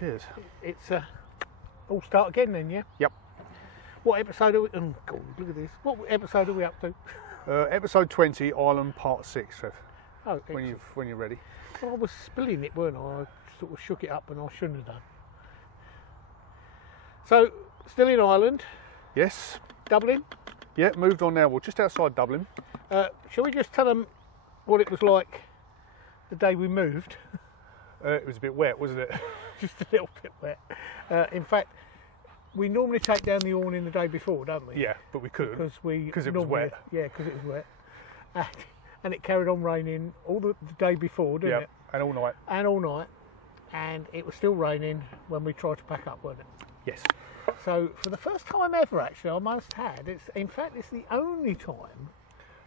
cheers. It's all start again then, yeah? Yep. What episode are we... Oh, God, look at this. What episode are we up to? Episode 20, Ireland Part 6, Trev. Oh, when you're ready. Well, I was spilling it, weren't I? I sort of shook it up and I shouldn't have done. So, still in Ireland. Yes. Dublin. Yeah, moved on now. We're just outside Dublin. Shall we just tell them what it was like the day we moved? It was a bit wet, wasn't it? Just a little bit wet. In fact, we normally take down the awning the day before, don't we? Yeah, but we couldn't. Because it was wet. Yeah, because it was wet. And it carried on raining all the day before, didn't it? And all night. And all night. And it was still raining when we tried to pack up, wasn't it? Yes. So, for the first time ever, actually, I must add, it's the only time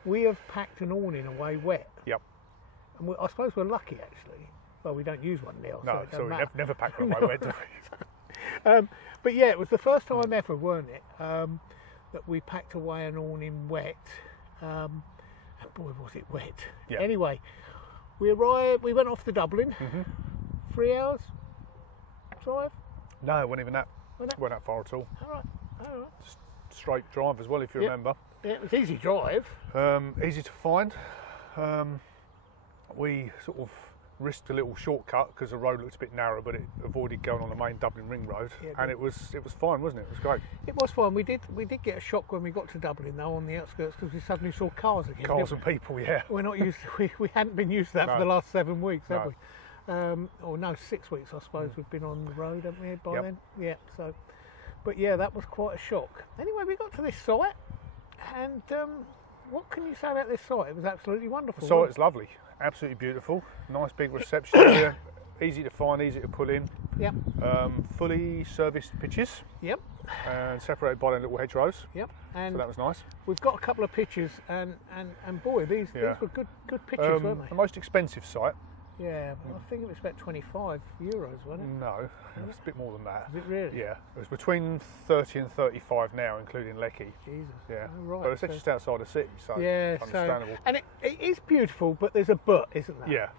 we have packed an awning away wet. Yep. And I suppose we're lucky, actually. Well, we don't use one now. No, so we never packed one away wet, do we? But yeah, it was the first time ever, weren't it, that we packed away an awning wet. And boy, was it wet. Yeah. Anyway, we arrived, we went off to Dublin. 3 hours drive? No, it wasn't even that. Wasn't that far at all. All right. Just straight drive as well, if you remember. Yeah, it was easy drive. Easy to find. We sort of risked a little shortcut because the road looked a bit narrow, but it avoided going on the main Dublin ring road, and it was fine, wasn't it? It was great. It was fine. We did get a shock when we got to Dublin though, on the outskirts, because we suddenly saw cars again. Cars and people, yeah. We're not used. We hadn't been used to that for the last 7 weeks, have we? Or no, 6 weeks, I suppose. We've been on the road, haven't we, by then? Yeah. So, but yeah, that was quite a shock. Anyway, we got to this site, and what can you say about this site? It was absolutely wonderful. The site is lovely. Absolutely beautiful. Nice big reception area. Easy to find, easy to pull in. Yep. Fully serviced pitches. Yep. And separated by little hedgerows. Yep. And so that was nice. We've got a couple of pitches, and boy, these were good pitches, weren't they? The most expensive site. Yeah, I think it was about €25, wasn't it? No, it was a bit more than that. Is it really? Yeah, it was between 30 and 35 now, including Lecky. Jesus. Yeah. Oh, right. But it's just outside the city, so yeah, understandable. And it is beautiful, but there's a but, isn't there? Yeah.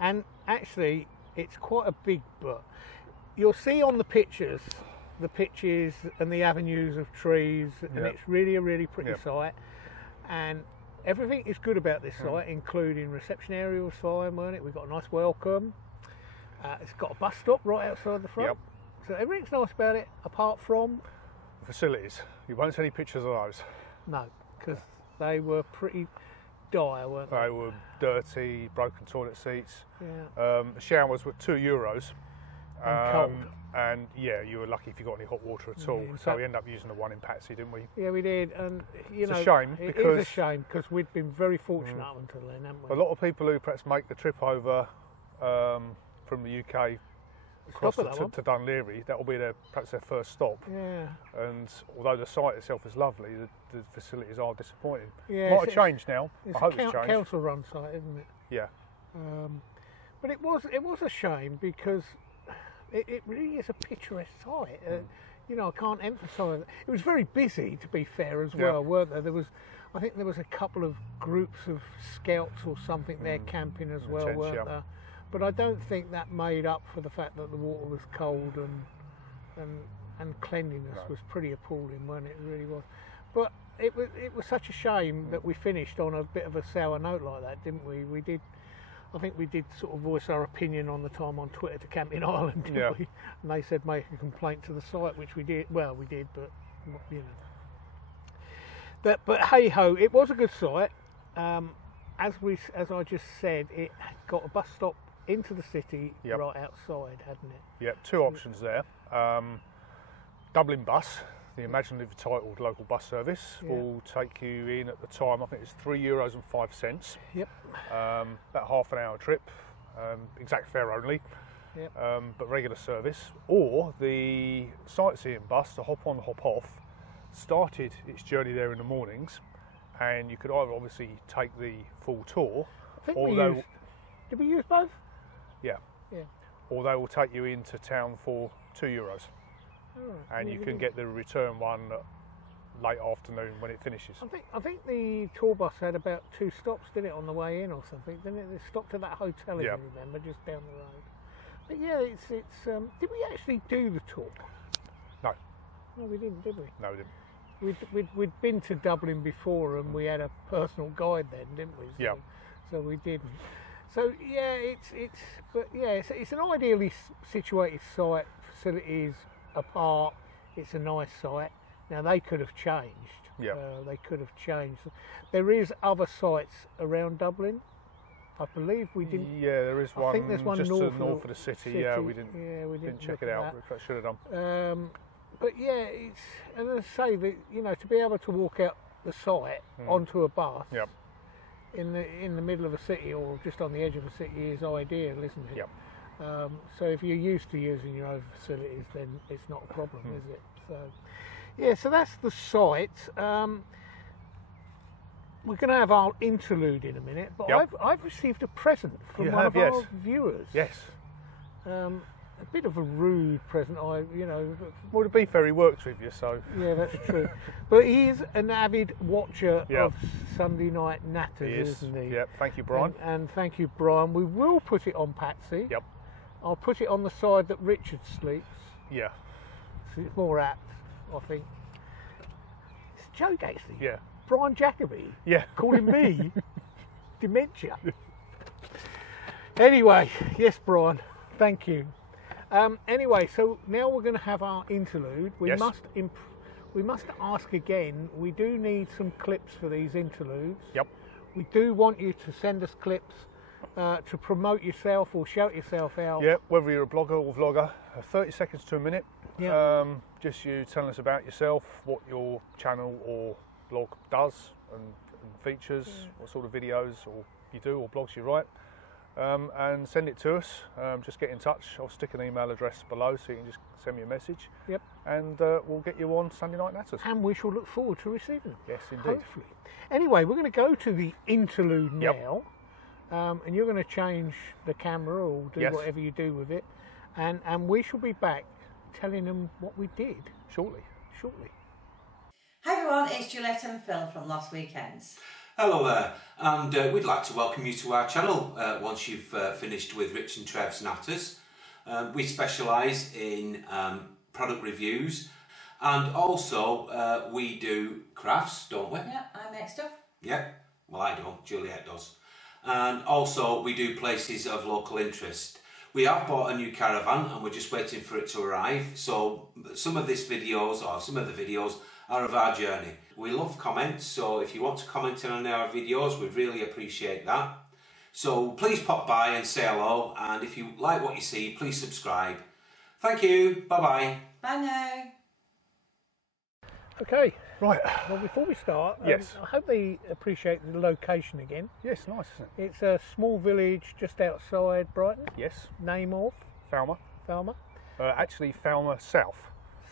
And actually, it's quite a big but. You'll see on the pictures, the pitches and the avenues of trees, and it's really a really pretty site. And everything is good about this site, including reception area was fine, weren't it? We've got a nice welcome. It's got a bus stop right outside the front. Yep. So everything's nice about it, apart from... The facilities. You won't see any pictures of those. No, because they were pretty dire, weren't they? They were dirty, broken toilet seats. Yeah. The showers were €2. And cold. And yeah, you were lucky if you got any hot water at all. So we ended up using the one in Patsy, didn't we? Yeah, we did. And it's a shame it because is a shame because we'd been very fortunate up until then, haven't we? A lot of people who perhaps make the trip over from the UK across to Dunleary, that will be perhaps their first stop. Yeah. And although the site itself is lovely, the facilities are disappointing. Yeah, might have changed now. I hope it's changed. Council-run site, isn't it? Yeah. But it was a shame because it really is a picturesque site. You know, I can't emphasise it. It was very busy, to be fair, as well, weren't there? I think there was a couple of groups of scouts or something there camping as well, weren't there? But I don't think that made up for the fact that the water was cold and cleanliness was pretty appalling, wasn't it? It really was. But it was such a shame that we finished on a bit of a sour note like that, didn't we? I think we did sort of voice our opinion on the time on Twitter to Camp in Ireland, didn't we? And they said make a complaint to the site, which we did. Well, we did, but you know. But hey ho, it was a good site. As I just said, it got a bus stop into the city right outside, hadn't it? Yeah, two options there. Dublin Bus, the imaginatively titled local bus service, will take you in at the time, I think it's €3.05. Yep. About half an hour trip, exact fare only, but regular service. Or the sightseeing bus, the hop on, hop off, started its journey there in the mornings, and you could either obviously take the full tour, did we use both? Yeah. Or they will take you into town for €2. And you can get the return one late afternoon when it finishes. I think the tour bus had about 2 stops, didn't it, on the way in or something, didn't it? It stopped at that hotel, if you remember, just down the road. But yeah, it's. Did we actually do the tour? No. No, we didn't, did we? No, we didn't. We'd been to Dublin before, and we had a personal guide then, didn't we? So, Yeah. So we didn't. So yeah, it's an ideally situated site. Facilities apart. It's a nice site. Now they could have changed. Yeah. They could have changed. There is other sites around Dublin. I believe we didn't. Yeah, there is one. I think there's one just north to the north of the city. Yeah, we didn't. Yeah, we didn't check it out. Which I should have done. But yeah, it's, and as I say, that, you know, to be able to walk out the site onto a bus Yep. in the middle of a city or just on the edge of a city is ideal, isn't it? Yep. So if you're used to using your own facilities, then it's not a problem, is it? So yeah, so that's the site. We're going to have our interlude in a minute, but Yep. I've received a present from You one have, of our yes. viewers. Yes. A bit of a rude present, Well, to be fair, he works with you, so. Yeah, that's true. But he's an avid watcher Yep. of Sunday Night Natters, He is. isn't he? Yep. Thank you, Brian. And thank you, Brian. We will put it on Patsy. Yep. I'll put it on the side that Richard sleeps. Yeah. So it's more apt, I think. It's a joke, actually. Yeah. Brian Jacoby Yeah. calling me dementia. Anyway, yes, Brian. Thank you. Anyway, so now we're going to have our interlude. We Yes. must ask again. We do need some clips for these interludes. Yep. We do want you to send us clips to promote yourself or shout yourself out. Yeah. Whether you're a blogger or vlogger, 30 seconds to a minute. Yeah. Just you telling us about yourself, what your channel or blog does and features, what sort of videos or you do or blogs you write. And send it to us. Just get in touch. I'll stick an email address below so you can just send me a message. Yep. And we'll get you on Sunday Night Natters. And we shall look forward to receiving them. Yes, indeed. Hopefully. Anyway, we're going to go to the interlude Yep. now. And you're going to change the camera or do Yes. whatever you do with it. And we shall be back telling them what we did Shortly. Hi everyone, it's Juliet and Phil from Lost Weekends. Hello there, and we'd like to welcome you to our channel once you've finished with Rich and Trev's Natters. We specialise in product reviews, and also we do crafts, don't we? Yeah, I make stuff. Yeah, well I don't, Juliet does. And also we do places of local interest. We have bought a new caravan and we're just waiting for it to arrive, so some of the videos are of our journey. We love comments, so if you want to comment on our videos, we'd really appreciate that. So please pop by and say hello, and if you like what you see, please subscribe. Thank you, bye-bye. Bye now. Okay. Right. Well, before we start, Yes. I hope they appreciate the location again. Yes, nice, isn't it? It's a small village just outside Brighton. Yes. Name of Falmer. Falmer. Actually, Falmer South.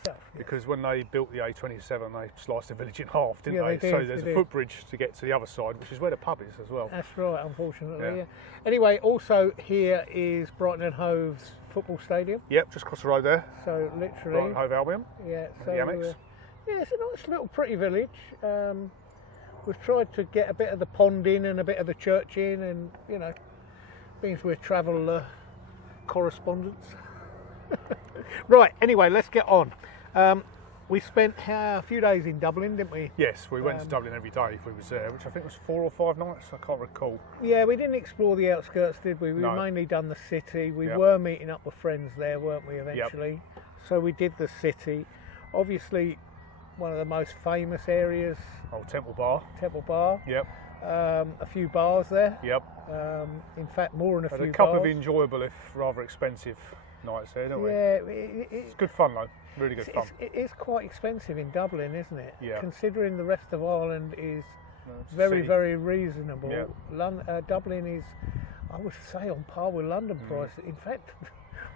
South. Because when they built the A27, they sliced the village in half, didn't Yeah, they? they So did, there's they a did. footbridge to get to the other side, which is where the pub is as well. That's right, unfortunately. Yeah. Yeah. Anyway, also here is Brighton and Hove's football stadium. Yep, just across the road there. So Brighton literally, Hove Albion. yeah. the So Amex. yeah, it's a nice little pretty village. We've tried to get a bit of the pond in and a bit of the church in, and means we're travel correspondents. Right. Anyway, let's get on. We spent a few days in Dublin, didn't we? Yes, we went to Dublin every day if we was there, which I think was 4 or 5 nights. I can't recall. Yeah, we didn't explore the outskirts, did we? We No. mainly done the city. We Yep. were meeting up with friends there, weren't we, eventually? So we did the city. Obviously, one of the most famous areas, Oh, Temple Bar. Temple Bar. Yep, A few bars there. yep. In fact, more than a Had few a couple bars. of enjoyable, if rather expensive, nights there, didn't we? Yeah, It's good fun though. Really good fun. it is quite expensive in Dublin, isn't it? Yeah. Considering the rest of Ireland is It's a very, city. very reasonable. Yeah. Dublin is, I would say, on par with London price. In fact,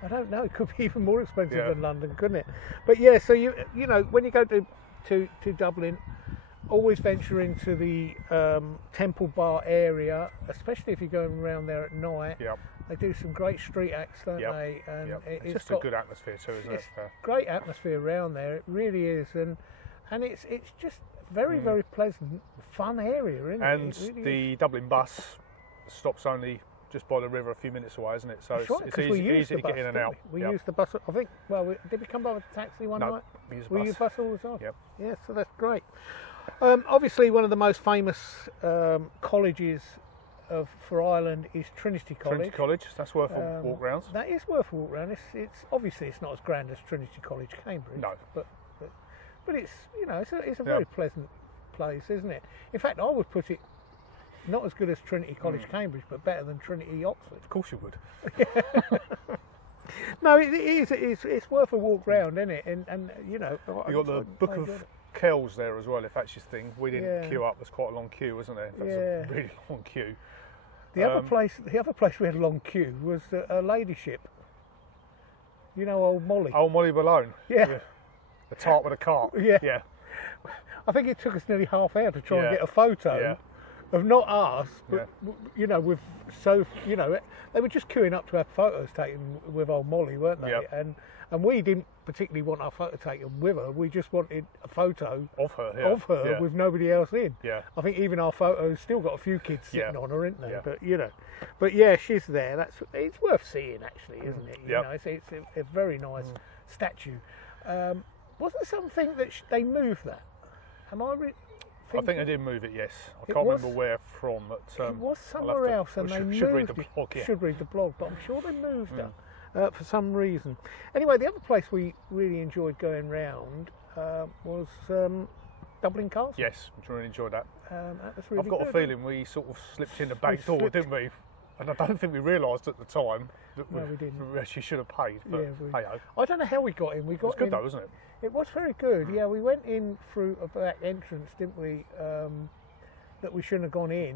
I don't know. It could be even more expensive Yeah. than London, couldn't it? But yeah, so you know when you go to Dublin, always venture into the Temple Bar area, especially if you're going around there at night. Yep. They do some great street acts, don't Yep. they? And Yep. It's it's just got a good atmosphere too, isn't it? it's great atmosphere around there. It really is, and it's just very, very pleasant, fun area, isn't And it? It really the Dublin bus stops only just by the river, a few minutes away, isn't it? So That's right, it's 'cause we easy, used easy the to get bus, in and didn't out. We Yep. used the bus. I think. Well, did we come by with a taxi one No, night? we used We bus. use bus all the time. Yep. Yeah, so that's great. Obviously, one of the most famous colleges for Ireland is Trinity College. Trinity College, that's worth a walk round. That is worth a walk round. It's obviously it's not as grand as Trinity College, Cambridge. No. But it's it's a very pleasant place, isn't it? In fact, I would put it not as good as Trinity College, Cambridge, but better than Trinity Oxford. Of course you would. No, it is. It's worth a walk round, isn't it? And you know, You got the Book of Kells there as well, if that's your thing. We didn't queue up. There's quite a long queue, wasn't there? That's a really long queue. The other place we had a long queue was a ladyship. You know, old Molly. Oh, Molly Malone. Yeah. The tart with a cart. Yeah. I think it took us nearly half an hour to try and get a photo of not us, but you know, they were just queuing up to have photos taken with old Molly, weren't they? Yep. And we didn't particularly want our photo taken with her. We just wanted a photo of her, with nobody else in. Yeah. I think even our photos still got a few kids sitting on her, isn't they? Yeah. But you know, yeah, she's there. It's worth seeing, actually, isn't it? You know, it's a very nice statue. Wasn't there something that they moved that? Am I? I think they did move it. Yes, I can't remember where from. But it was somewhere else, and they moved read the blog. it. Should read the blog, but I'm sure they moved it for some reason. Anyway, the other place we really enjoyed going round was Dublin Castle. Yes, I really enjoyed that. That was really I've got good. a feeling we sort of slipped in the back door, didn't we? And I don't think we realised at the time that we actually should have paid. But hey-ho. I don't know how we got in. It was good though, wasn't it? It was very good. Yeah, we went in through a back entrance, didn't we? That we shouldn't have gone in,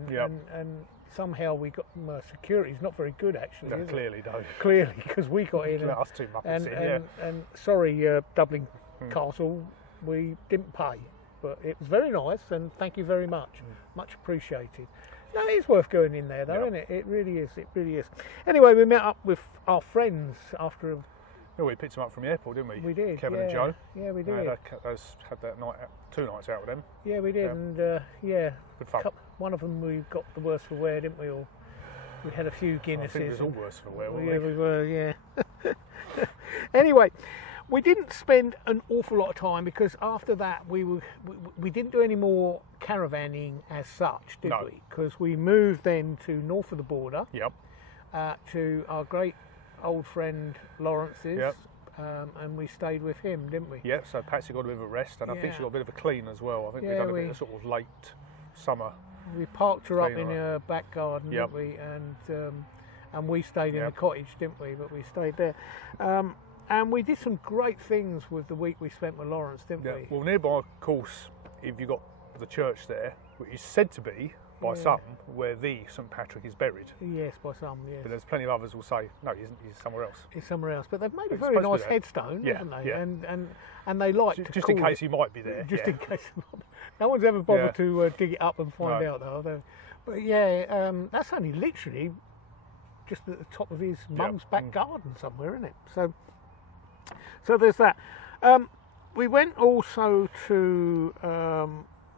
and somehow we got security's not very good actually. No, is clearly, no. Clearly, because we got in. Us two muppets and sorry, Dublin Castle, we didn't pay, but it was very nice, and thank you very much, much appreciated. No, it is worth going in there though, isn't it? It really is. It really is. Anyway, we met up with our friends after. We picked them up from the airport, didn't we? We did. Kevin and Joe. Yeah, we did. Had that night, 2 nights out with them. Yeah, we did, and good fun. One of them we got the worse for wear, didn't we? Or we had a few Guinnesses. I think it was all worse for wear, wasn't it? Yeah, we were. Yeah. Anyway, we didn't spend an awful lot of time because after that we didn't do any more caravanning as such, did we? Because we moved then to north of the border. Yep. To our great old friend Lawrence's. Yep. And we stayed with him, didn't we? Yeah, so Patsy got a bit of a rest, and I think she got a bit of a clean as well. I think we've done a bit of sort of late summer. We parked her up in her back garden, didn't we? And we stayed in the cottage, didn't we? But we stayed there. And we did some great things with the week we spent with Lawrence, didn't we? Well, nearby, of course, if you've got the church there, which is said to be, by some, where the St Patrick is buried. Yes, by some, yes. But there's plenty of others who will say, no, he isn't, he's somewhere else. He's somewhere else. But they've made a very nice headstone, haven't they? Yeah. And they like to just in case he might be there. Just in case he might be. No one's ever bothered to dig it up and find out, though. But yeah, that's only literally just at the top of his mum's back garden somewhere, isn't it? So there's that. We went also to...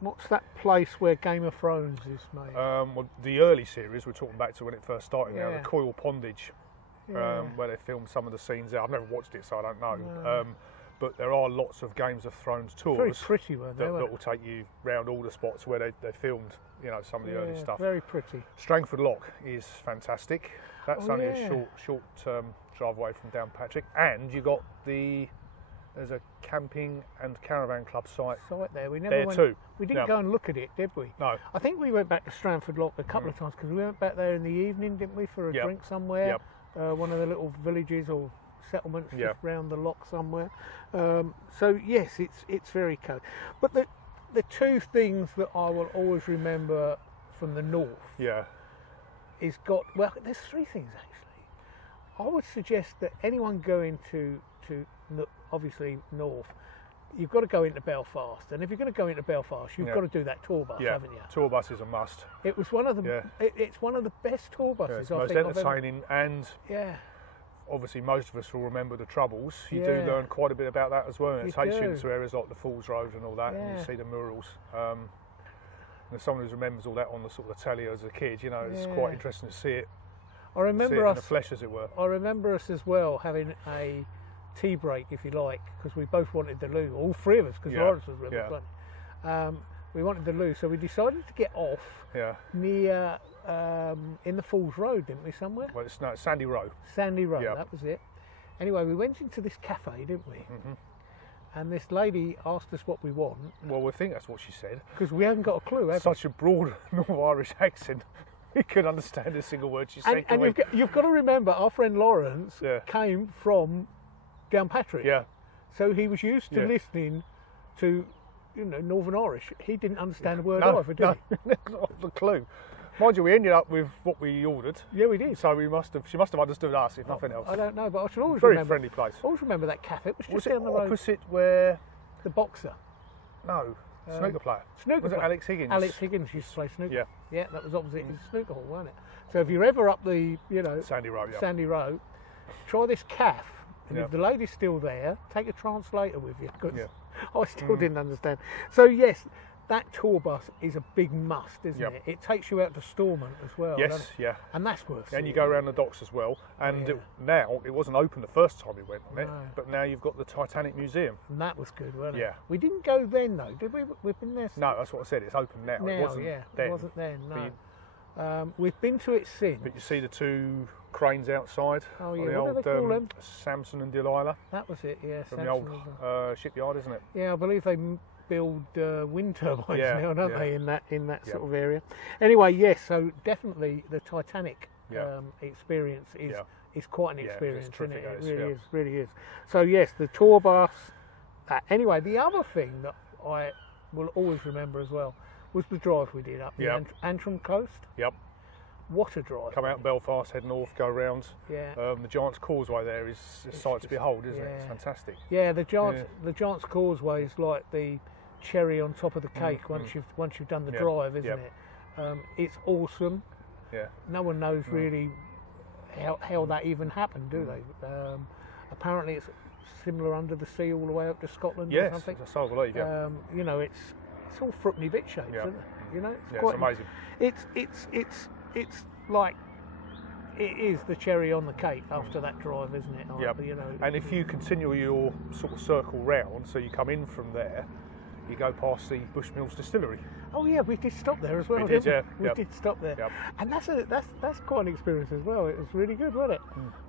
what's that place where Game of Thrones is made? Well, the early series, we're talking back to when it first started now, the Coil Pondage, where they filmed some of the scenes there. I've never watched it, so I don't know. No. But there are lots of Games of Thrones tours. Very pretty, weren't they? That will take you round all the spots where they filmed, some of the early stuff. Very pretty. Strangford Lock is fantastic. That's only a short drive away from Downpatrick, and you got there's a camping and caravan club site there. We never went too. We didn't go and look at it, did we? No. I think we went back to Strangford Lock a couple of times because we went back there in the evening, didn't we, for a drink somewhere? One of the little villages or settlements just round the lock somewhere. So yes, it's very cold. But the two things that I will always remember from the north is there's three things actually. I would suggest that anyone going to obviously north, you've got to go into Belfast, and if you're going to go into Belfast, you've got to do that tour bus, haven't you? Tour bus is a must. It was one of the it's one of the best tour buses. It's most entertaining, and obviously most of us will remember the Troubles. You do learn quite a bit about that as well, and it takes you into areas like the Falls Road and all that, and you see the murals. And as someone who remembers all that on the sort of telly as a kid, it's quite interesting to see it I remember see it us in the flesh, as it were. I remember us as well having a tea break, if you like, because we both wanted the loo. All three of us, because Lawrence was with us. We wanted the loo, so we decided to get off near in the Falls Road, didn't we? Somewhere. Well, it's Sandy Row. Sandy Row, that was it. Anyway, we went into this cafe, didn't we? Mm-hmm. And this lady asked us what we want. Well, we think that's what she said. Because we hadn't got a clue, have we? Such a broad North Irish accent. We couldn't understand a single word she said. And you've got to remember, our friend Lawrence came from Downpatrick. Yeah. So he was used to listening to, Northern Irish. He didn't understand a word either, did he? Not a clue. Mind you, we ended up with what we ordered. Yeah, we did. So she must have understood us, if nothing else. I don't know, but I should always Very remember. friendly place. I always remember that cafe. It was just it down the road. opposite where? The Boxer. No, snooker player. Snooker was player. it Alex Higgins? Alex Higgins used to play snooker. Yeah. Yeah, that was opposite his snooker hall, wasn't it? So if you're ever up the, Sandy Row, Sandy Row, try this calf. And if the lady's still there, take a translator with you. Cause I still didn't understand. So yes, that tour bus is a big must, isn't it? It takes you out to Stormont as well. Yes, yeah. And that's worth And you seeing. go around the docks as well. And now, it wasn't open the first time we went on it, but now you've got the Titanic Museum. And that was good, wasn't it? Yeah. We didn't go then though, did we? We've been there since. No, that's what I said. It's open now. It wasn't then. It wasn't then, no. We've been to it since. But you see the two cranes outside. Oh yeah, the what old, do they call them? Samson and Delilah. That was it, yeah. From the old shipyard, isn't it? Yeah, I believe they build wind turbines now, don't they? In that sort of area. Anyway, yes. So definitely the Titanic experience is quite an experience, it's isn't it? terrific, It really is. So yes, the tour bus. Anyway, the other thing that I will always remember as well was the drive we did up the Antrim coast. Yep. What a drive! Come out Belfast, head north, go round. Yeah. The Giant's Causeway there is a sight to behold, isn't it? It's fantastic. Yeah, the Giant's Causeway is like the cherry on top of the cake once you've done the drive, isn't it? It's awesome. Yeah. No one knows really how that even happened, do they? Apparently, it's similar under the sea all the way up to Scotland. Yes, or something. so I believe. Yeah. It's all fruity bit shaped, isn't it? It's amazing. It's like it is the cherry on the cake after that drive, isn't it? Yeah. And if you continue your sort of circle round, so you come in from there, you go past the Bushmills Distillery. Oh yeah, we did stop there as well. We did, we did stop there, and that's quite an experience as well. It was really good, wasn't it?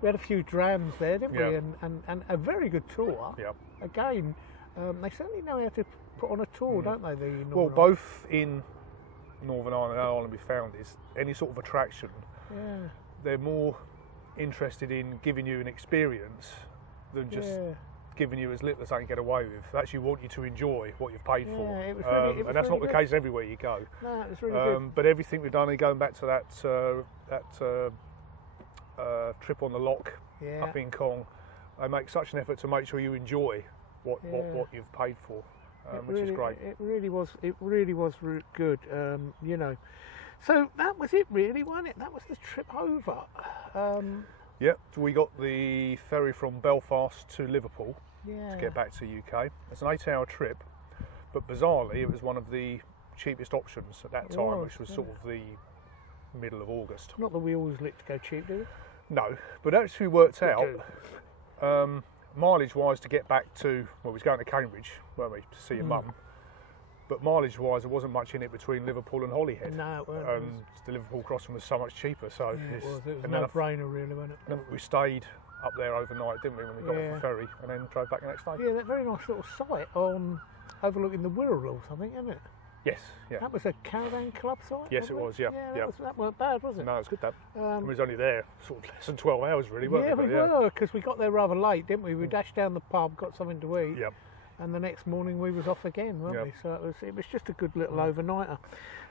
We had a few drams there, didn't we? And a very good tour. Yeah. Again, they certainly know how to put on a tour, don't they? Well, both in Northern Ireland and Ireland we found is any sort of attraction. Yeah. They're more interested in giving you an experience than just giving you as little as they can get away with. They actually want you to enjoy what you've paid for. It was really, and that's not the case everywhere you go. No, it was really good. But everything we've done, going back to that trip on the loch up in Kong, they make such an effort to make sure you enjoy what you've paid for, which is great. It really was good. So that was it, really, wasn't it? That was the trip over. Yep, we got the ferry from Belfast to Liverpool to get back to UK. It's an 8-hour trip, but bizarrely it was one of the cheapest options at that time, which was sort of the middle of August. Not that we always look to go cheap, do we? No, but actually worked out, mileage-wise, to get back to, well, we was going to Cambridge, weren't we, to see your mum. But mileage-wise, there wasn't much in it between Liverpool and Holyhead. No, it wasn't. The Liverpool crossing was so much cheaper. So it was a no-brainer, really, wasn't it? We stayed up there overnight, didn't we, when we got off the ferry, and then drove back the next day. Yeah, that very nice little site overlooking the Wirral or something, isn't it? Yes, yeah. That was a caravan club site? Yes, it was, yeah. That weren't bad, was it? No, it was good, that. We was only there sort of less than 12 hours, really, weren't we? Yeah, we were, because we got there rather late, didn't we? We dashed down the pub, got something to eat. Yep. And the next morning we was off again, weren't we? So it was just a good little overnighter.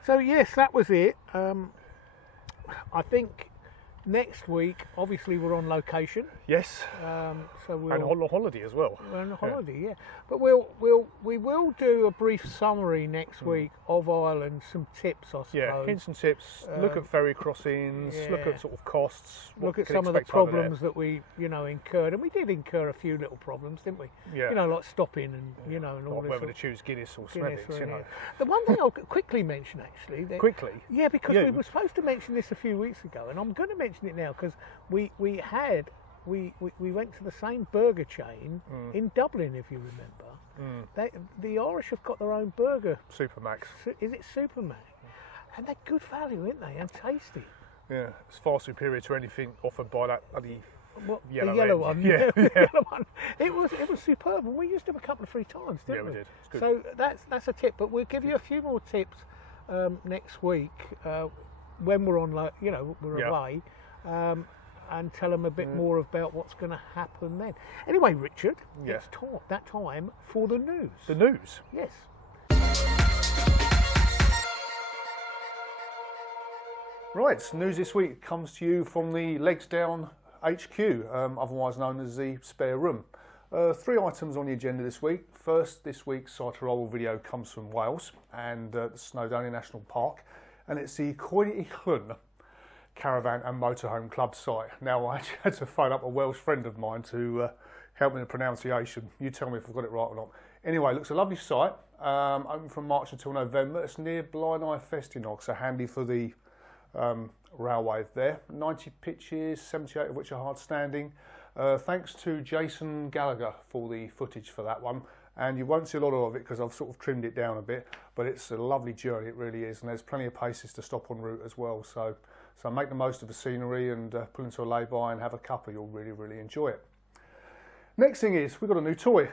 So yes, that was it. I think next week, obviously, we're on location. Yes. So we'll and on holiday as well. We're on holiday, yeah. But we will do a brief summary next week of Ireland, some tips, I suppose. Yeah, hints and tips. Look at ferry crossings. Look at sort of costs. Look at some of the problems that we, incurred, and we did incur a few little problems, didn't we? Yeah. Like stopping and and all this. Whether to choose Guinness or Smethwick's, The one thing I'll quickly mention, actually. Quickly. Yeah, because we were supposed to mention this a few weeks ago, and I'm going to mention mention it now because we went to the same burger chain in Dublin, if you remember. The Irish have got their own burger. Supermax. Is it Supermax? And they're good value, aren't they? And tasty. Yeah, it's far superior to anything offered by that bloody the yellow one. Yeah, the yellow one. It was superb, and we used them a couple of 3 times, didn't we? Yeah, we did. It's good. So that's a tip. But we'll give you a few more tips next week when we're on, we're away, and tell them a bit more about what's going to happen then. Anyway, Richard, it's that time for the news. The news? Yes. Right, news this week comes to you from the Legs Down HQ, otherwise known as the spare room. 3 items on the agenda this week. First, this week's site arrival video comes from Wales and the Snowdonia National Park, and it's the Coed y Llyn Caravan and Motorhome Club site. Now, I actually had to phone up a Welsh friend of mine to help me with the pronunciation. You tell me if I've got it right or not. Anyway, it looks a lovely site, open from March until November. It's near Blaenau Festiniog, so handy for the railway there. 90 pitches, 78 of which are hard standing. Thanks to Jason Gallagher for the footage for that one, and you won't see a lot of it because I've sort of trimmed it down a bit, but it's a lovely journey, it really is, and there's plenty of places to stop en route as well, so make the most of the scenery and pull into a lay-by and have a cuppa. You'll really enjoy it. Next thing is, we've got a new toy,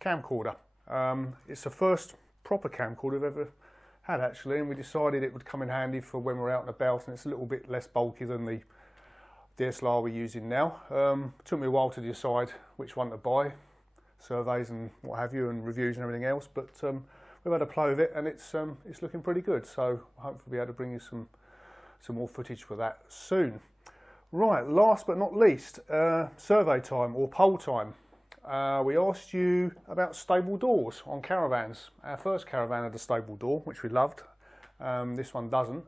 camcorder. It's the first proper camcorder we've ever had actually, and we decided it would come in handy for when we're out and about, and it's a little bit less bulky than the DSLR we're using now. Took me a while to decide which one to buy, surveys and what have you, and reviews and everything else, but we've had a play with it, and it's looking pretty good, so hopefully we'll be able to bring you some more footage for that soon. Right, last but not least, survey time or poll time. We asked you about stable doors on caravans. Our first caravan had a stable door, which we loved. This one doesn't.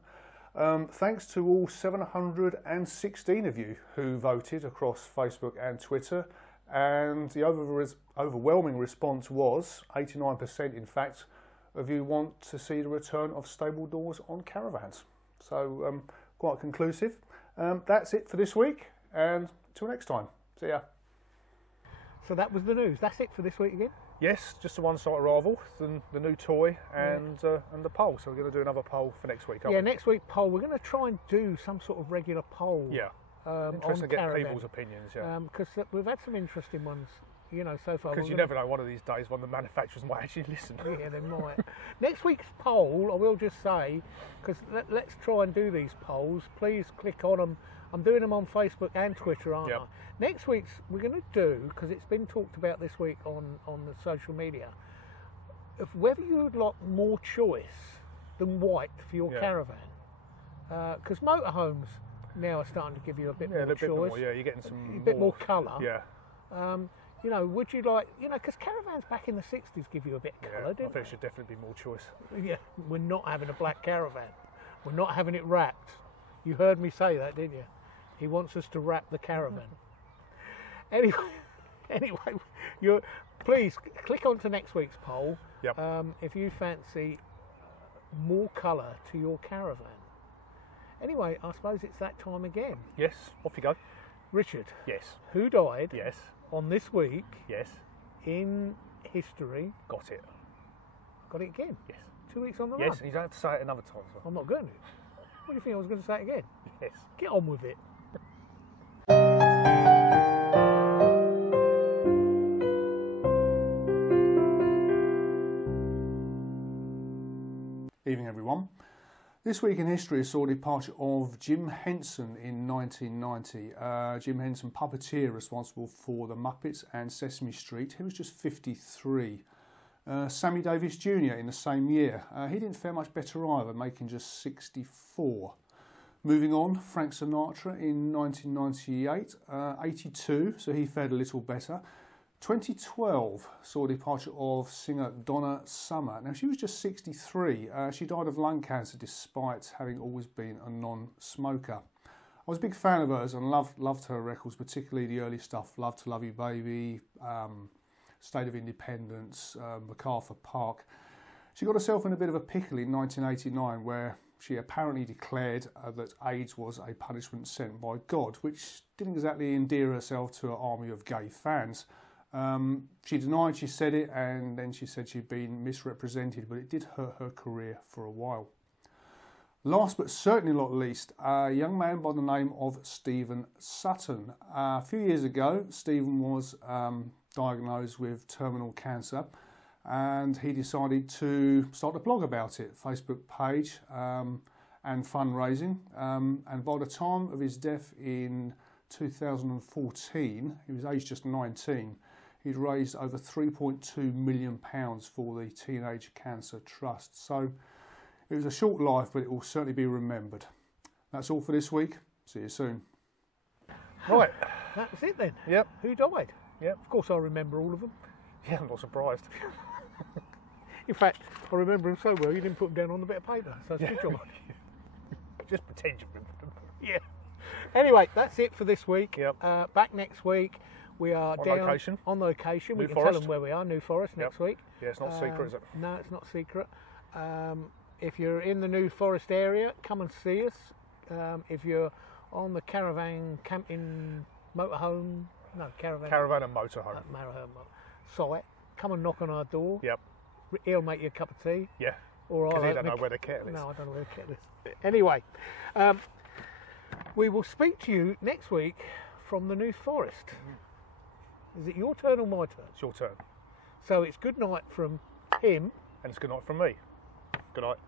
Thanks to all 716 of you who voted across Facebook and Twitter, and the overwhelming response was, 89% in fact, of you want to see the return of stable doors on caravans. So quite conclusive. That's it for this week, and till next time. See ya. So that was the news. That's it for this week again? Yes, just the one site arrival, the new toy and the poll. So we're going to do another poll for next week, aren't we? Next week poll. We're going to try and do some sort of regular poll. Yeah. Interesting to get people's opinions, yeah. Because we've had some interesting ones, so far. Because you never know, one of these days, one of the manufacturers might actually listen. Yeah, they might. Next week's poll, I will just say, because let's try and do these polls. Please click on them. I'm doing them on Facebook and Twitter, aren't I? Next week's we're going to do, because it's been talked about this week on the social media, of whether you would like more choice than white for your caravan. Because motorhomes now are starting to give you a bit more choice. You're getting some more colour. Yeah. Would you like, because caravans back in the 60s give you a bit of colour, didn't they? I think there should definitely be more choice. Yeah, we're not having a black caravan. We're not having it wrapped. You heard me say that, didn't you? He wants us to wrap the caravan. Anyway, please click on to next week's poll. Yep. If you fancy more colour to your caravan. Anyway, I suppose it's that time again. Yes, off you go. Richard. Yes. Who died? Yes. On this week? Yes. In history? Got it. Got it again? Yes. 2 weeks on the run? Yes, and you don't have to say it another time. So. I'm not going to. What do you think I was going to say it again? Yes. Get on with it. Evening everyone. This week in history saw the departure of Jim Henson in 1990. Jim Henson, puppeteer responsible for The Muppets and Sesame Street. He was just 53. Sammy Davis Jr. in the same year. He didn't fare much better either, making just 64. Moving on, Frank Sinatra in 1998, 82, so he fared a little better. 2012 saw the departure of singer Donna Summer. Now, she was just 63. She died of lung cancer despite having always been a non-smoker. I was a big fan of hers and loved her records, particularly the early stuff, Love to Love You Baby, State of Independence, MacArthur Park. She got herself in a bit of a pickle in 1989 where she apparently declared that AIDS was a punishment sent by God, which didn't exactly endear herself to an army of gay fans. She denied she said it, and then she said she'd been misrepresented, but it did hurt her career for a while. Last but certainly not least, a young man by the name of Stephen Sutton. A few years ago, Stephen was diagnosed with terminal cancer, and he decided to start a blog about it, Facebook page, and fundraising. And by the time of his death in 2014, he was aged just 19, he'd raised over £3.2 million for the Teenage Cancer Trust. So it was a short life, but it will certainly be remembered. That's all for this week. See you soon. Right, that was it then. Yep. Who died? Yep. Of course I remember all of them. Yeah, I'm not surprised. In fact, I remember them so well you didn't put them down on a bit of paper, so it's good job. Just pretend you remember them. Yeah. Anyway, that's it for this week. Yep. Back next week. We are On down location. on location. We New can Forest. tell them where we are. New Forest next week. Yeah, it's not secret, is it? No, it's not secret. If you're in the New Forest area, come and see us. If you're on the Caravan camping motorhome, Caravan and motorhome. Site, come and knock on our door. Yep. He'll make you a cup of tea. Yeah. Or Because I'll he don't open know where the kettle is. No, I don't know where the kettle is. Anyway, we will speak to you next week from the New Forest. Is it your turn or my turn? It's your turn. So it's good night from him. And it's good night from me. Good night.